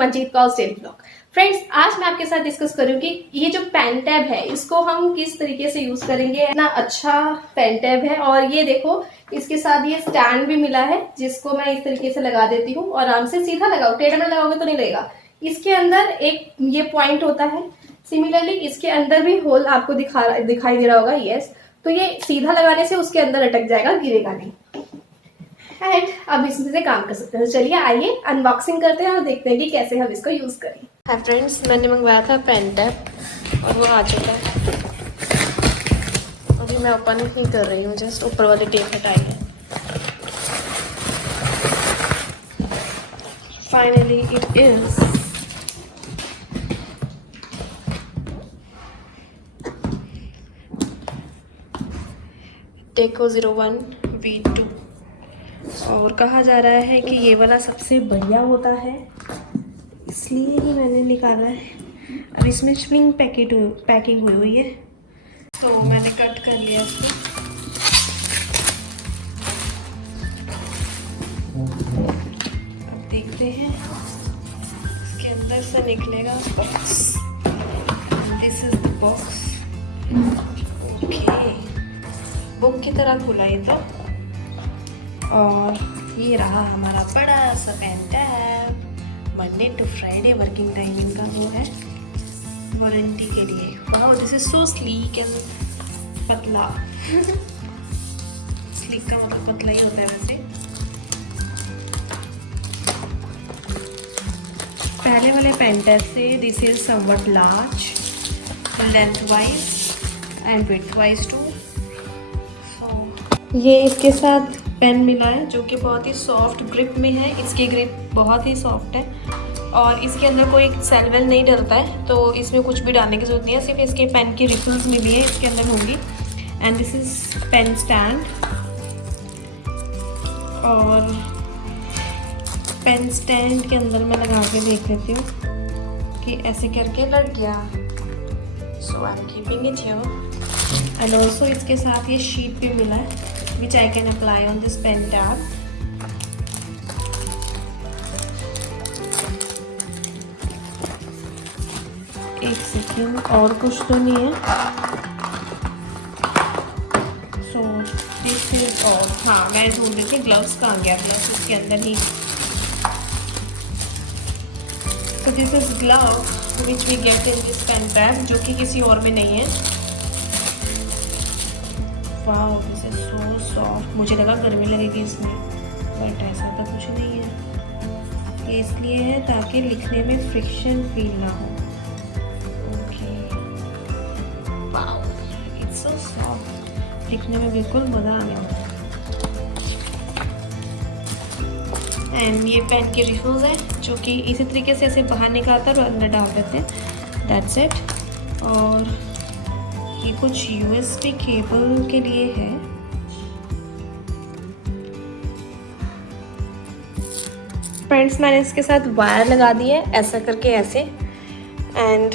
Manjeet Kaur daily blog. Friends, आज मैं आपके साथ डिस्कस करूंगी ये जो पेन टैब है इसको हम किस तरीके से यूज करेंगे। इतना अच्छा पेन टैब है और ये देखो इसके साथ ये स्टैंड भी मिला है जिसको मैं इस तरीके से लगा देती हूँ और आराम से सीधा लगाओ, टेढ़े में लगाओगे तो नहीं लगेगा। इसके अंदर एक ये पॉइंट होता है, सिमिलरली इसके अंदर भी होल आपको दिखाई दे रहा होगा। यस, तो ये सीधा लगाने से उसके अंदर अटक जाएगा, गिरेगा नहीं। एंड अब इसमें से काम कर सकते हैं। तो चलिए आइए अनबॉक्सिंग करते हैं और देखते हैं कि कैसे हम इसको यूज करें। हाय फ्रेंड्स, मैंने मंगवाया था पेन टैब और वो आ चुका है। अभी मैं ओपन नहीं कर रही हूँ, जस्ट ऊपर वाली टेप हटाई है। फाइनली इट इज टेको 01 V2 और कहा जा रहा है कि ये वाला सबसे बढ़िया होता है, इसलिए ही मैंने निकाला है। अब इसमें स्प्रिंग पैकिंग हुई है, तो मैंने कट कर लिया इसको। अब देखते हैं इसके अंदर से निकलेगा box. This is the box. Okay, book की तरह खुला ये तो। और ये रहा हमारा बड़ा सा pen tab. Monday to Friday working timing का वो है, वारंटी के लिए। Wow, this is so sleek and पतला। स्लीक का मतलब पतला ही होता है वैसे। पहले वाले पेन टैब से this is somewhat large lengthwise and widthwise too. ये इसके साथ पेन मिला है जो कि बहुत ही सॉफ्ट ग्रिप में है। इसकी ग्रिप बहुत ही सॉफ्ट है और इसके अंदर कोई सेल वेल नहीं डलता है, तो इसमें कुछ भी डालने की जरूरत नहीं है। सिर्फ इसके पेन की रिफिल्स मिली है, इसके अंदर होंगी। And this is pen stand. और पेन स्टैंड के अंदर मैं लगा के देख लेती हूँ कि ऐसे करके लग गया। So I am keeping it here. And also इसके साथ ये शीट भी मिला है which I can apply on this pen tab. एक सेकेंड, और कुछ तो नहीं है। So this is all. हाँ, मैं ढूंढ रही थी ग्लव्स कहाँ गया। ग्लव्स इसके अंदर ही। So this is glove which we get in this pen tab, जो कि किसी और में नहीं है। Wow, this is so soft. मुझे लगा गर्मी लगेगी इसमें, बट ऐसा तो कुछ नहीं है। ये इसलिए है ताकि लिखने में फ्रिक्शन फील ना हो। Okay, wow, it's so soft. लिखने में बिल्कुल मज़ा आ गया। एंड ये पेन के रिफिल्स हैं जो कि इसी तरीके से ऐसे बाहर निकालता है और अंदर डाल देते हैं। That's it. और ये कुछ USB केबल के लिए है। फ्रेंड्स, मैंने इसके साथ वायर लगा दी है ऐसा करके, ऐसे। एंड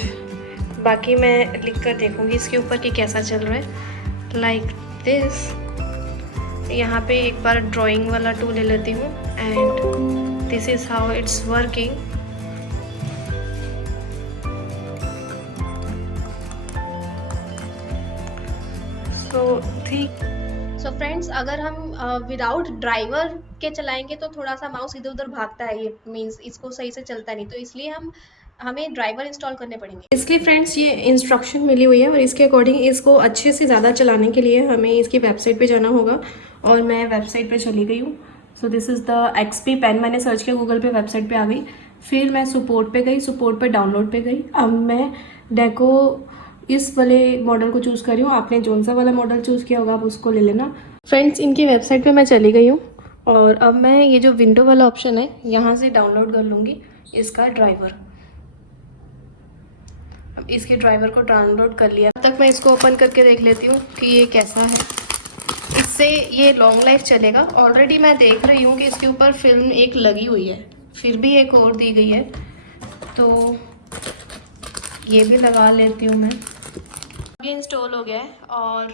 बाकी मैं लिख कर देखूँगी इसके ऊपर कि कैसा चल रहा है। Like this. यहाँ पे एक बार ड्राइंग वाला टूल ले लेती हूँ। And this is how it's working. ठीक। सो फ्रेंड्स, अगर हम विदाउट ड्राइवर के चलाएंगे तो थोड़ा सा माउस इधर उधर भागता है, ये मींस इसको सही से चलता नहीं, तो इसलिए हमें ड्राइवर इंस्टॉल करने पड़ेंगे। इसलिए फ्रेंड्स, ये इंस्ट्रक्शन मिली हुई है और इसके अकॉर्डिंग इसको अच्छे से ज़्यादा चलाने के लिए हमें इसकी वेबसाइट पे जाना होगा। और मैं वेबसाइट पे चली गई हूँ। So this is the XP pen. मैंने सर्च किया गूगल पे, वेबसाइट पे आ गई। फिर मैं सपोर्ट पे गई, सपोर्ट पे डाउनलोड पे गई। अब मैं डेको इस वाले मॉडल को चूज़ कर रही हूँ। आपने जौन सा वाला मॉडल चूज़ किया होगा आप उसको ले लेना। फ्रेंड्स, इनकी वेबसाइट पे मैं चली गई हूँ और अब मैं ये जो विंडो वाला ऑप्शन है यहाँ से डाउनलोड कर लूँगी इसका ड्राइवर। अब इसके ड्राइवर को डाउनलोड कर लिया। तब तक मैं इसको ओपन करके देख लेती हूँ कि ये कैसा है। इससे ये लॉन्ग लाइफ चलेगा। ऑलरेडी मैं देख रही हूँ कि इसके ऊपर फिल्म एक लगी हुई है, फिर भी एक और दी गई है, तो ये भी लगा लेती हूँ मैं। ये इंस्टॉल हो गया है और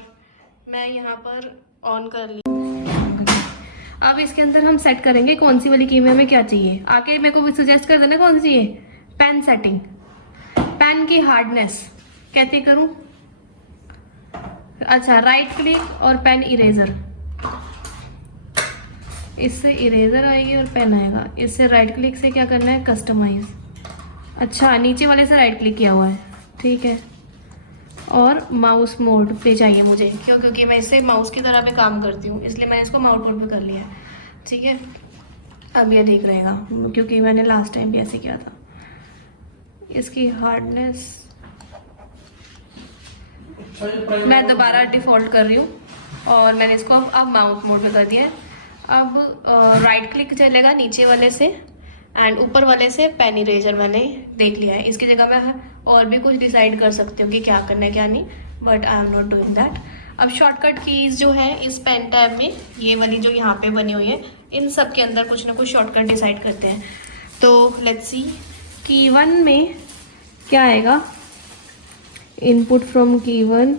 मैं यहाँ पर ऑन कर ली। अब इसके अंदर हम सेट करेंगे कौन सी वाली की में हमें क्या चाहिए। आके मेरे को सजेस्ट कर देना कौन सी चाहिए। पेन सेटिंग, पेन की हार्डनेस कैसे करूं। अच्छा, राइट क्लिक और पेन इरेजर, इससे इरेजर आएगी और पेन आएगा। इससे राइट क्लिक से क्या करना है, कस्टमाइज। अच्छा, नीचे वाले से राइट क्लिक किया हुआ है, ठीक है। और माउस मोड पे चाहिए मुझे, क्यों, क्योंकि मैं इससे माउस की तरह पे काम करती हूँ, इसलिए मैंने इसको माउस मोड पे कर लिया है, ठीक है। अब ये ठीक रहेगा क्योंकि मैंने लास्ट टाइम भी ऐसे किया था। इसकी हार्डनेस मैं दोबारा डिफ़ॉल्ट कर रही हूँ और मैंने इसको अब माउस मोड में कर दिया है। अब राइट क्लिक चलेगा नीचे वाले से एंड ऊपर वाले से पेन इरेजर मैंने देख लिया है। इसकी जगह मैं और भी कुछ डिसाइड कर सकती हूँ कि क्या करना है क्या नहीं, but I am not doing that. अब शॉर्टकट कीज़ जो है इस पेन टैब में, ये वाली जो यहाँ पे बनी हुई है, इन सब के अंदर कुछ ना कुछ शॉर्टकट डिसाइड करते हैं। तो लेट्स सी की 1 में क्या आएगा। इनपुट फ्रॉम की 1,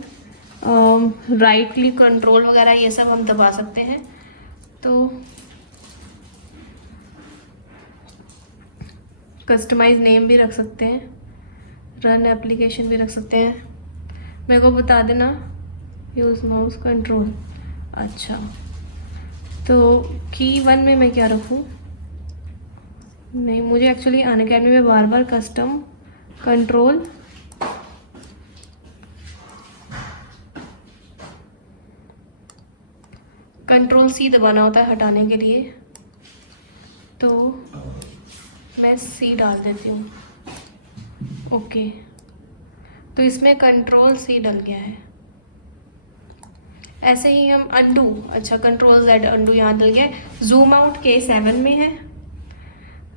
राइट क्लिक, कंट्रोल वगैरह ये सब हम दबा सकते हैं। तो कस्टमाइज नेम भी रख सकते हैं, रन एप्लीकेशन भी रख सकते हैं। मेरे को बता देना यूज़ माउस कंट्रोल। अच्छा, तो की 1 में मैं क्या रखूँ। नहीं, मुझे एक्चुअली अनअकैडमी में बार बार कस्टम कंट्रोल C दबाना होता है हटाने के लिए, तो मैं C डाल देती हूँ। ओके, तो इसमें कंट्रोल C डल गया है। ऐसे ही हम अंडू, अच्छा कंट्रोल Z अंडू यहाँ डल गया है। जूम आउट के 7 में है,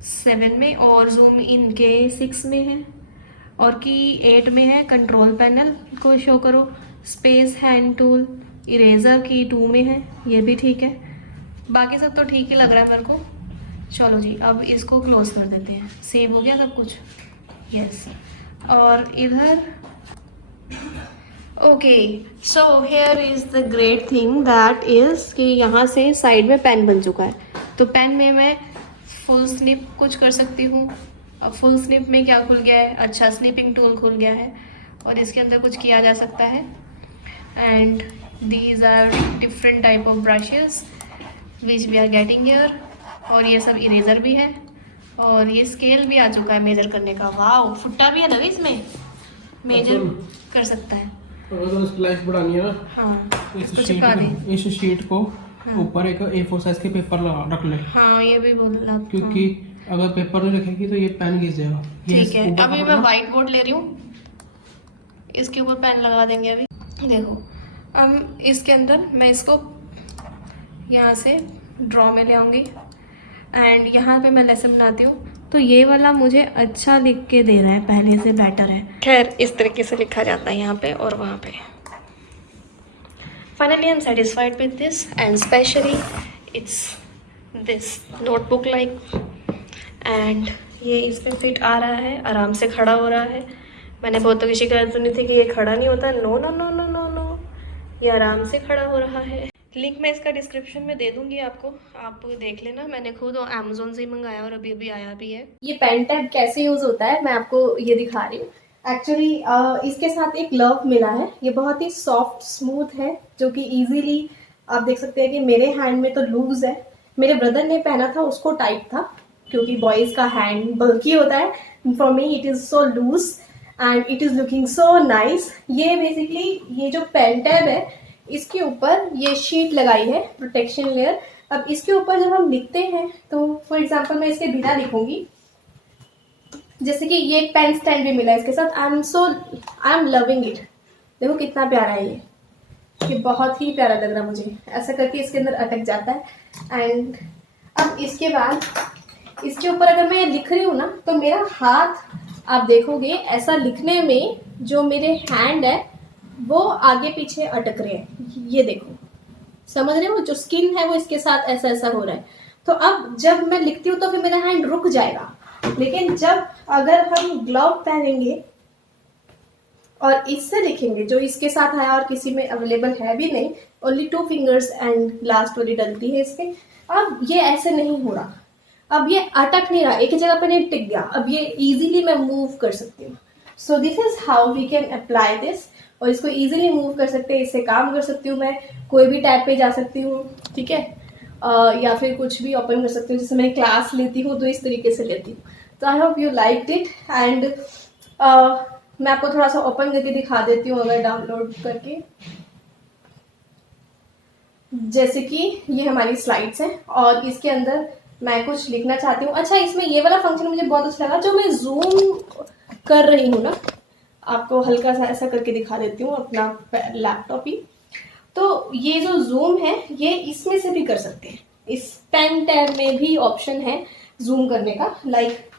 7 में, और जूम इन के 6 में है, और की 8 में है। कंट्रोल पैनल को शो करो, स्पेस हैंड टूल, इरेजर की 2 में है, ये भी ठीक है। बाकी सब तो ठीक ही लग रहा है मेरे को। चलो जी, अब इसको क्लोज कर देते हैं। सेव हो गया सब कुछ, यस। और इधर okay, so here is the great thing that is कि यहाँ से साइड में पेन बन चुका है। तो पेन में मैं फुल स्निप कुछ कर सकती हूँ। अब फुल स्निप में क्या खुल गया है, अच्छा स्निपिंग टूल खुल गया है और इसके अंदर कुछ किया जा सकता है। And these are different type of brushes which we are getting here. और ये सब इरेजर भी है और ये स्केल भी आ चुका है मेजर करने का। वाओ, फुट्टा भी है ना इसमें, मेजर कर सकता है। अगर इसकी लाइफ बढ़ानी है ना, हाँ, इसको चिपका दे। इस शीट को ऊपर एक A4 साइज के पेपर लगा रख ले। हाँ, ये भी बोला, क्योंकि अगर पेपर नहीं रखेगी तो ये पेन घिस जाएगा। ठीक है, अभी मैं व्हाइट बोर्ड ले रही हूँ, इसके ऊपर पेन लगा देंगे। अभी देखो, अब इसके अंदर मैं इसको यहाँ से ड्रॉ में ले आऊँगी एंड यहाँ पे मैं लेसन बनाती हूँ। तो ये वाला मुझे अच्छा लिख के दे रहा है, पहले से बेटर है। खैर, इस तरीके से लिखा जाता है यहाँ पे और वहाँ पे। Finally I am satisfied with this and specially it's this notebook like, and ये इसमें फिट आ रहा है, आराम से खड़ा हो रहा है। मैंने बहुत तो शिकायत सुनी थी कि ये खड़ा नहीं होता। No no no no no no, ये आराम से खड़ा हो रहा है। लिंक मैं इसका डिस्क्रिप्शन में दे दूंगी आपको, आप देख लेना। मैंने खुद अमेजोन से ही मंगाया और अभी अभी आया भी है। ये पेन टैब कैसे यूज होता है मैं आपको ये दिखा रही हूँ। एक्चुअली इसके साथ एक ग्लव मिला है, ये बहुत ही सॉफ्ट स्मूथ है, जो कि इजीली आप देख सकते हैं कि मेरे हैंड में तो लूज है, मेरे ब्रदर ने पहना था उसको टाइट था, क्योंकि बॉयज का हैंड बल्की होता है। For me it is so loose and it is looking so nice. ये बेसिकली ये जो पेन टैब है इसके ऊपर ये शीट लगाई है, प्रोटेक्शन लेयर। अब इसके ऊपर जब हम लिखते हैं तो फॉर एग्जांपल मैं इसके बिना लिखूंगी, जैसे कि ये एक पेन स्टैंड भी मिला है इसके साथ। I am loving it. देखो कितना प्यारा है ये बहुत ही प्यारा लग रहा है मुझे। ऐसा करके इसके अंदर अटक जाता है। एंड अब इसके बाद इसके ऊपर अगर मैं लिख रही हूँ ना, तो मेरा हाथ आप देखोगे ऐसा लिखने में जो मेरे हैंड है वो आगे पीछे अटक रहे हैं। ये देखो, समझ रहे हो, जो स्किन है वो इसके साथ ऐसा ऐसा हो रहा है। तो अब जब मैं लिखती हूँ तो फिर मेरा हैंड रुक जाएगा, लेकिन जब अगर हम ग्लव पहनेंगे और इससे लिखेंगे, जो इसके साथ है और किसी में अवेलेबल है भी नहीं, ओनली 2 फिंगर्स एंड लास्ट वाली डलती है इसके, अब ये ऐसे नहीं हो रहा, अब ये अटक नहीं रहा, एक ही जगह पे नहीं टिक गया, अब ये इजीली मैं मूव कर सकती हूँ। So this is how we can apply this, और इसको इजीली मूव कर सकते हैं, इससे काम कर सकती हूँ मैं, कोई भी टैब पे जा सकती हूँ, ठीक है। या फिर कुछ भी ओपन कर सकती हूँ, जैसे मैं क्लास लेती हूँ तो इस तरीके से लेती हूँ। तो आई hope you like it, and मैं आपको थोड़ा सा ओपन करके दिखा देती हूँ अगर डाउनलोड करके। जैसे कि ये हमारी स्लाइड्स हैं और इसके अंदर मैं कुछ लिखना चाहती हूँ। अच्छा, इसमें ये वाला फंक्शन मुझे बहुत अच्छा लगा, जो मैं जूम कर रही हूँ ना, आपको हल्का सा ऐसा करके दिखा देती हूँ अपना लैपटॉप ही। तो ये जो जूम है ये इसमें से भी कर सकते हैं, इस पेन टैब में भी ऑप्शन है जूम करने का। लाइक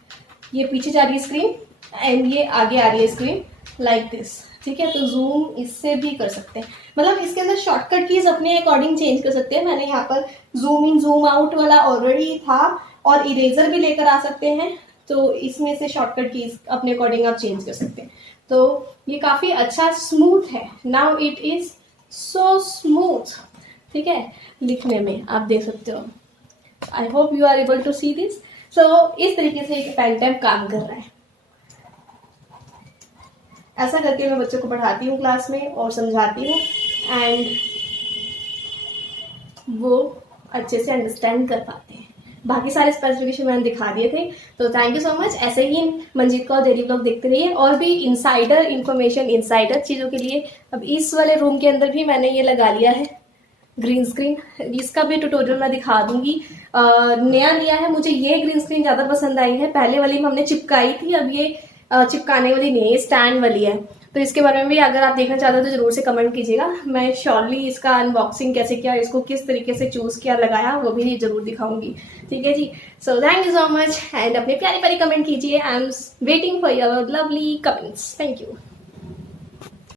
ये पीछे जा रही है स्क्रीन एंड ये आगे आ रही है स्क्रीन, लाइक दिस, ठीक है। तो जूम इससे भी कर सकते हैं, मतलब इसके अंदर शॉर्टकट कीज अपने अकॉर्डिंग चेंज कर सकते हैं। मैंने यहाँ पर जूम इन जूम आउट वाला ऑलरेडी था, और इरेजर भी लेकर आ सकते हैं, तो इसमें से शॉर्टकट कीज अपने अकॉर्डिंग आप चेंज कर सकते हैं। तो ये काफ़ी अच्छा स्मूथ है, now it is so smooth, ठीक है, लिखने में आप देख सकते हो। I hope you are able to see this. So इस तरीके से एक पेन टैब काम कर रहा है। ऐसा करके मैं बच्चों को पढ़ाती हूँ क्लास में और समझाती हूँ, एंड वो अच्छे से अंडरस्टैंड कर पाते हैं। बाकी सारे स्पेसिफिकेशन मैंने दिखा दिए थे। तो थैंक यू सो मच। ऐसे ही मंजीत का डेली ब्लॉग देखते रहिए, और भी इनसाइडर इन्फॉर्मेशन, इनसाइडर चीज़ों के लिए अब इस वाले रूम के अंदर भी मैंने ये लगा लिया है ग्रीन स्क्रीन, इसका भी ट्यूटोरियल मैं दिखा दूंगी। नया लिया है, मुझे ये ग्रीन स्क्रीन ज़्यादा पसंद आई है, पहले वाली में हमने चिपकाई थी, अब ये चिपकाने वाली नहीं है, ये स्टैंड वाली है। तो इसके बारे में भी अगर आप देखना चाहते हो तो जरूर से कमेंट कीजिएगा। मैं श्योरली इसका अनबॉक्सिंग कैसे किया, इसको किस तरीके से चूज़ किया, लगाया, वो भी जरूर दिखाऊंगी, ठीक है जी। So thank you so much, and अपने प्यारी प्यारी कमेंट कीजिए। I am waiting for your lovely comments. Thank you.